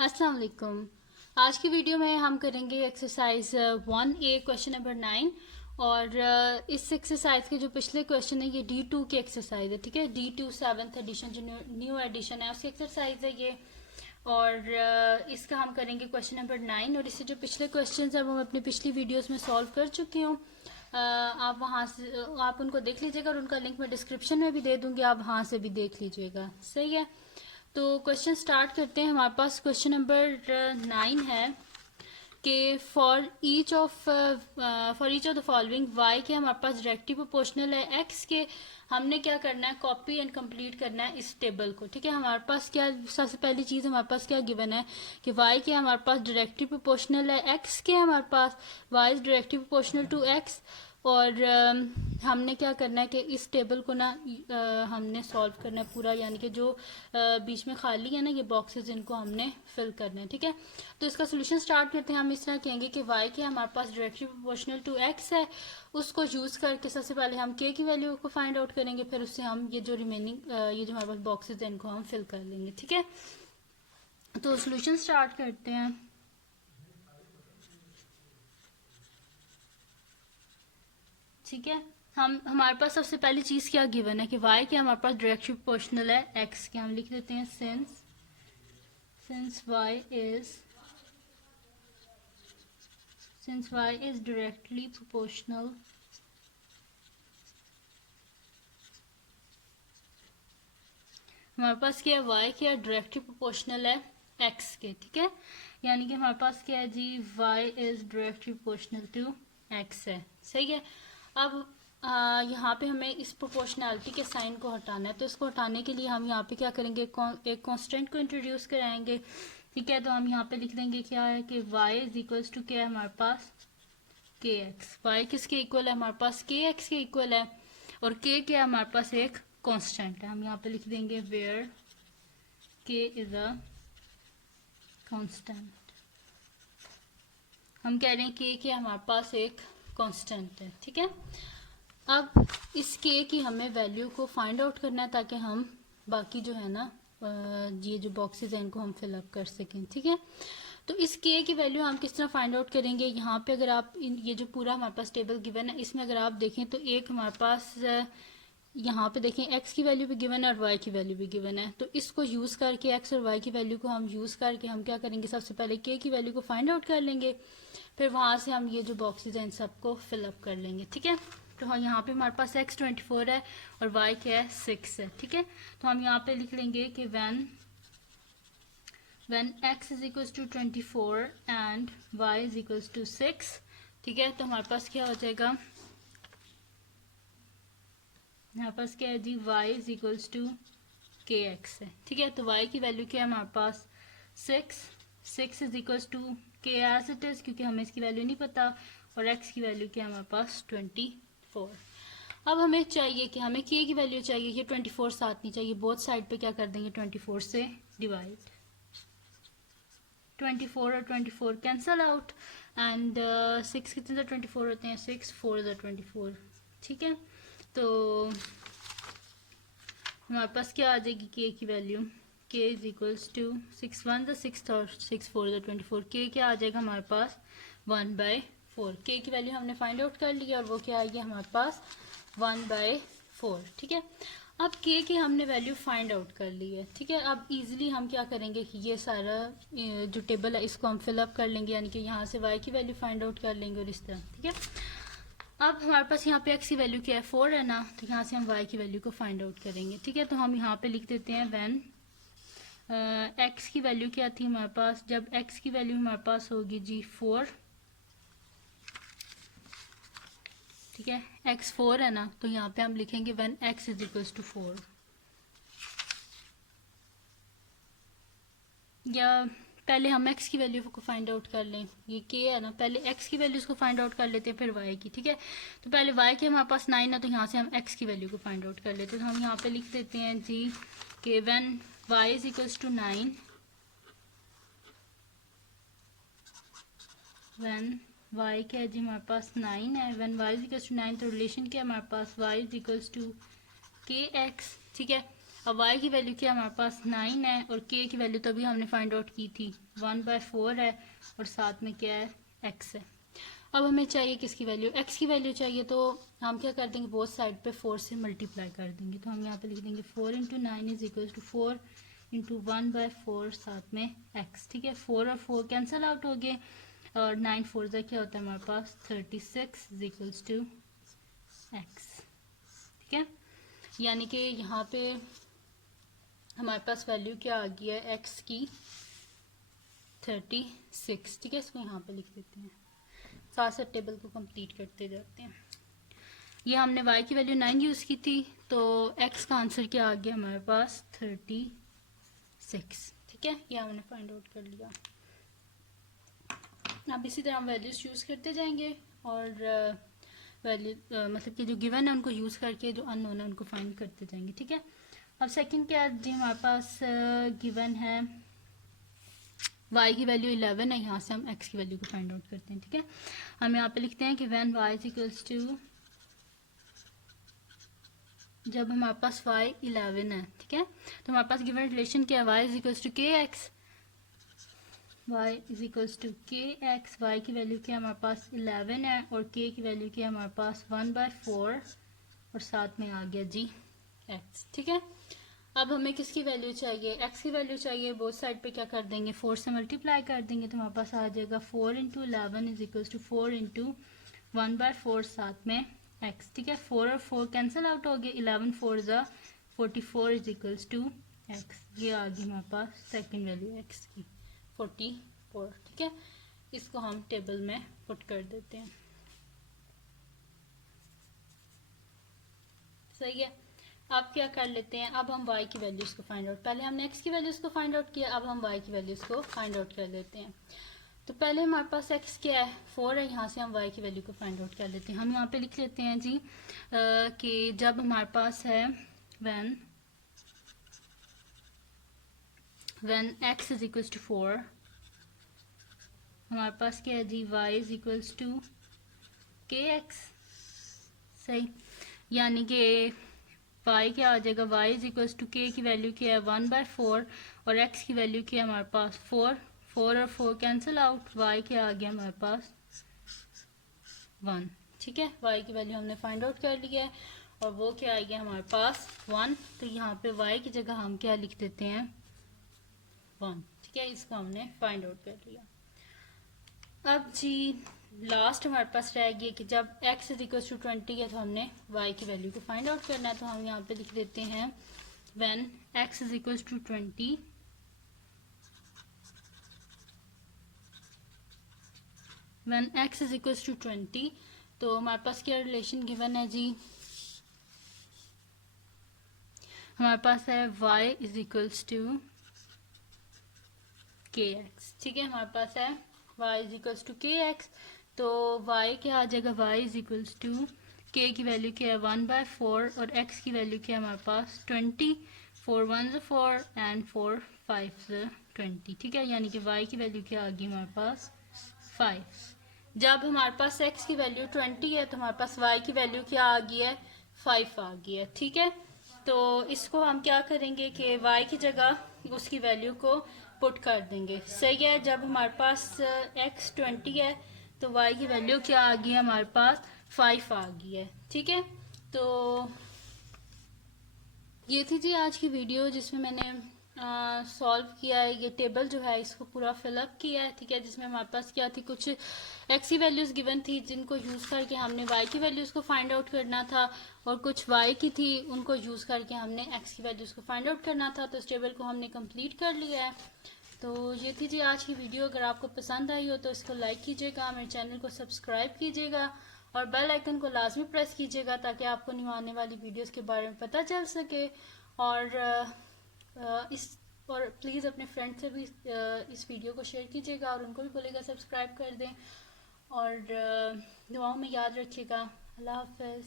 अस्सलाम वालेकुम। आज की वीडियो में हम करेंगे एक्सरसाइज 1A क्वेश्चन नंबर 9। और इस एक्सरसाइज के जो पिछले क्वेश्चन है ये D2 की एक्सरसाइज है, ठीक है। D2 7th एडिशन जो न्यू एडिशन है उसकी एक्सरसाइज है ये। और इसका हम करेंगे क्वेश्चन नंबर 9। और इससे जो पिछले क्वेश्चन है वो मैं अपनी पिछली वीडियोस में सॉल्व कर चुकी हूँ। आप वहाँ से आप उनको देख लीजिएगा और उनका लिंक मैं डिस्क्रिप्शन में भी दे दूंगी, आप वहाँ से भी देख लीजिएगा। सही है, तो क्वेश्चन स्टार्ट करते हैं। हमारे पास क्वेश्चन नंबर 9 है कि for each of the following Y के हमारे पास डायरेक्टली प्रोपोर्शनल है एक्स के। हमने क्या करना है, कॉपी एंड कंप्लीट करना है इस टेबल को, ठीक है। हमारे पास क्या सबसे पहली चीज हमारे पास क्या गिवन है कि वाई के हमारे पास डायरेक्टली प्रोपोर्शनल है एक्स के। हमारे पास Y is directly proportional to X. और हमने क्या करना है कि इस टेबल को ना हमने सॉल्व करना है पूरा, यानी कि जो बीच में खाली है ना ये बॉक्सेस, इनको हमने फिल करना है, ठीक है। तो इसका सोल्यूशन स्टार्ट करते हैं। हम इस तरह कहेंगे कि y के हमारे पास डायरेक्टली प्रोपोर्शनल टू x है, उसको यूज करके सबसे पहले हम k की वैल्यू को फाइंड आउट करेंगे, फिर उससे हम ये जो रिमेनिंग ये जो हमारे पास बॉक्सेस हैं इनको हम फिल कर लेंगे, ठीक है। तो सोल्यूशन स्टार्ट करते हैं। ठीक है, हम हमारे पास सबसे पहली चीज क्या गिवन है कि y के हमारे पास डायरेक्टली प्रोपोर्शनल है x के। हम लिख देते हैं since y is directly proportional हमारे पास क्या है, y क्या डायरेक्टली प्रोपोर्शनल है x के, ठीक है। यानी कि हमारे पास क्या है जी, y is directly proportional to x है। सही है। अब यहाँ पे हमें इस प्रोपोर्शनैलिटी के साइन को हटाना है, तो इसको हटाने के लिए हम यहाँ पे क्या करेंगे, एक कांस्टेंट को इंट्रोड्यूस कराएंगे, ठीक है। तो हम यहाँ पे लिख देंगे क्या है कि y इज इक्वल्स टू क्या है हमारे पास kx। y किसके इक्वल है, हमारे पास kx के इक्वल है। और k क्या है हमारे पास एक कांस्टेंट है। हम यहाँ पे लिख देंगे where k is a constant. हम कह रहे हैं k हमारे पास एक कांस्टेंट है, ठीक है। अब इस k की हमें वैल्यू को फाइंड आउट करना है ताकि हम बाकी जो है ना ये जो बॉक्सेस हैं इनको हम फिलअप कर सकें, ठीक है। तो इस k की वैल्यू हम किस तरह फाइंड आउट करेंगे, यहाँ पे अगर आप ये जो पूरा हमारे पास टेबल गिवन है इसमें अगर आप देखें तो एक हमारे पास यहाँ पे देखें x की वैल्यू भी गिवन है और y की वैल्यू भी गिवन है। तो इसको यूज करके x और y की वैल्यू को हम यूज करके हम क्या करेंगे, सबसे पहले k की वैल्यू को फाइंड आउट कर लेंगे, फिर वहां से हम ये जो बॉक्सेस हैं इन सबको फिलअप कर लेंगे, ठीक है। तो हाँ, यहाँ पे हमारे पास x 24 है और y क्या है 6 है, ठीक है। तो हम यहाँ पे लिख लेंगे कि when x is equals to 24 and y is equals to 6, ठीक है। तो हमारे पास क्या हो जाएगा, यहाँ पास क्या है जी, y is equals to kx है, ठीक है। तो y की वैल्यू क्या है हमारे पास 6 is equals to k as it is, क्योंकि हमें इसकी वैल्यू नहीं पता, और x की वैल्यू क्या है हमारे पास 24। अब हमें चाहिए कि हमें k की वैल्यू चाहिए, ये 24 साथ नहीं चाहिए, बोथ साइड पे क्या कर देंगे 24 से डिवाइड। 24 और 24 कैंसल आउट एंड 6 कितने से 24 होते हैं, 6 4 24, ठीक है। तो हमारे पास क्या आ जाएगी k की value, k is equals to 6 1 6 और 6 4 24, k क्या आ जाएगा हमारे पास 1/4। k की वैल्यू हमने फाइंड आउट कर ली और वो क्या आएगी हमारे पास 1/4, ठीक है। अब k की हमने वैल्यू फाइंड आउट कर ली है, ठीक है। अब इजीली हम क्या करेंगे कि ये सारा जो टेबल है इसको हम फिलअप कर लेंगे, यानी कि यहाँ से y की वैल्यू फाइंड आउट कर लेंगे और इस तरह, ठीक है। अब हमारे पास यहाँ पे x की वैल्यू क्या है 4 है ना, तो यहाँ से हम y की वैल्यू को फाइंड आउट करेंगे, ठीक है। तो हम यहाँ पे लिख देते हैं व्हेन x की वैल्यू क्या थी हमारे पास, जब x की वैल्यू हमारे पास होगी जी 4, ठीक है, x 4 है ना, तो यहाँ पे हम लिखेंगे when x is equals to 4, या पहले हम x की वैल्यू को फाइंड आउट कर लें, ये k है ना, पहले x की वैल्यूज को फाइंड आउट कर लेते हैं फिर y की, ठीक है। तो पहले y के हमारे पास 9 है, तो यहाँ से हम x की वैल्यू को फाइंड आउट कर लेते हैं। तो हम यहाँ पे लिख देते हैं जी कि when y is equals to 9, when y क्या है जी हमारे पास 9 है, when y is equals to 9, तो रिलेशन क्या है हमारे पास y is equals to kx, ठीक है। अब y की वैल्यू क्या हमारे पास 9 है और k की वैल्यू तो अभी हमने फाइंड आउट की थी 1/4 है और साथ में क्या है x है। अब हमें चाहिए किसकी वैल्यू, x की वैल्यू चाहिए, तो हम क्या कर देंगे बोथ साइड पे 4 से मल्टीप्लाई कर देंगे। तो हम यहाँ पे लिख देंगे 4 into 9 is equal to 4 into 1/4 साथ में x। ठीक है, 4 और 4 कैंसिल आउट हो गए और 9 4 जा क्या होता है हमारे पास 36 इज इक्वल्स टू x। ठीक है, यानी कि यहाँ पे हमारे पास वैल्यू क्या आ गई है x की 36। ठीक है, इसको यहाँ पे लिख देते हैं, साथ साथ टेबल को कंप्लीट करते जाते हैं। ये हमने y की वैल्यू 9 यूज़ की थी, तो x का आंसर क्या आ गया हमारे पास 36। ठीक है, ये हमने फाइंड आउट कर लिया। अब इसी तरह हम वैल्यूज यूज़ करते जाएंगे और वैल्यू मतलब कि जो गिवन है उनको यूज़ करके जो अननोन है उनको फाइंड करते जाएंगे। ठीक है, अब सेकंड क्या जी हमारे पास गिवन है y की वैल्यू 11 है, यहाँ से हम x की वैल्यू को फाइंड आउट करते हैं। ठीक है, हम यहाँ पे लिखते हैं कि when y is equals to, जब हमारे पास y 11 है, ठीक है, तो हमारे पास गिवन रिलेशन क्या है, y is equals to k x, y is equals to k x. y की वैल्यू क्या है हमारे पास 11 है और k की वैल्यू क्या है हमारे पास 1/4 और साथ में आ गया जी x। ठीक है, अब हमें किसकी वैल्यू चाहिए, x की वैल्यू चाहिए। बोथ साइड पे क्या कर देंगे 4 से मल्टीप्लाई कर देंगे, तो हमारे पास आ जाएगा 4 into 11 is equals to 4 into 1/4 साथ में x। ठीक है, 4 और 4 कैंसिल आउट हो गए, 11 4 ज़ा 44 इज इक्वल्स टू x। ये आ गई हमारे पास सेकेंड वैल्यू x की 44। ठीक है, इसको हम टेबल में पुट कर देते हैं। सही है, अब क्या कर लेते हैं, अब हम y की वैल्यूज को फाइंड आउट, पहले हमने x की वैल्यूज को फाइंड आउट किया, अब हम y की वैल्यूज को फाइंड आउट कर लेते हैं। तो पहले हमारे पास x क्या है 4 है, यहाँ से हम y की वैल्यू को फाइंड आउट कर लेते हैं। हम यहाँ पे लिख लेते हैं जी कि जब हमारे पास है when x is equals to 4, हमारे पास क्या है जी y is equals to k x. सही, यानी कि y क्या आ जाएगा, y इज इक्वल्स टू के की वैल्यू क्या है 1/4 और x की वैल्यू क्या है हमारे पास 4 और 4 कैंसिल आउट, y क्या आ गया हमारे पास 1। ठीक है, y की वैल्यू हमने फाइंड आउट कर लिया है और वो क्या आ गया हमारे पास 1। तो यहाँ पे y की जगह हम क्या लिख देते हैं 1। ठीक है, इसको हमने फाइंड आउट कर लिया। अब जी लास्ट हमारे पास रह गया कि जब x इज इक्वल टू 20 है तो हमने y की वैल्यू को फाइंड आउट करना है। तो हम यहाँ पे लिख देते हैं when x is equal to 20, when x is equal to 20, तो हमारे पास क्या रिलेशन गिवन है जी, हमारे पास है y is equals to k x. ठीक है, हमारे पास है y is equals to k x, तो y क्या आ जाएगा, y is equals to k की वैल्यू क्या है 1/4 और x की वैल्यू क्या है हमारे पास 20, 4 1 4 एंड 4 5 20। ठीक है, यानी कि y की वैल्यू क्या आ गई हमारे पास 5। जब हमारे पास x की वैल्यू 20 है तो हमारे पास y की वैल्यू क्या आ गई है 5 आ गई है। ठीक है, तो इसको हम क्या करेंगे कि y की जगह उसकी वैल्यू को पुट कर देंगे। सही है, जब हमारे पास x 20 है तो y की वैल्यू क्या आ गई है हमारे पास 5 आ गई है। ठीक है, तो ये थी जी आज की वीडियो जिसमें मैंने सॉल्व किया है, ये टेबल जो है इसको पूरा फिलअप किया है। ठीक है, जिसमें हमारे पास क्या थी, कुछ x की वैल्यूज़ गिवन थी जिनको यूज़ करके हमने y की वैल्यूज़ को फाइंड आउट करना था और कुछ y की थी उनको यूज़ करके हमने x की वैल्यूज़ को फाइंड आउट करना था। तो इस टेबल को हमने कंप्लीट कर लिया है। तो ये थी जी आज की वीडियो। अगर आपको पसंद आई हो तो इसको लाइक कीजिएगा, मेरे चैनल को सब्सक्राइब कीजिएगा और बेल आइकन को लाजमी प्रेस कीजिएगा ताकि आपको न्यू आने वाली वीडियोस के बारे में पता चल सके। और प्लीज़ अपने फ्रेंड से भी इस वीडियो को शेयर कीजिएगा और उनको भी बोलेगा सब्सक्राइब कर दें और दुआओं में याद रखिएगा। अल्लाह हाफ़िज़।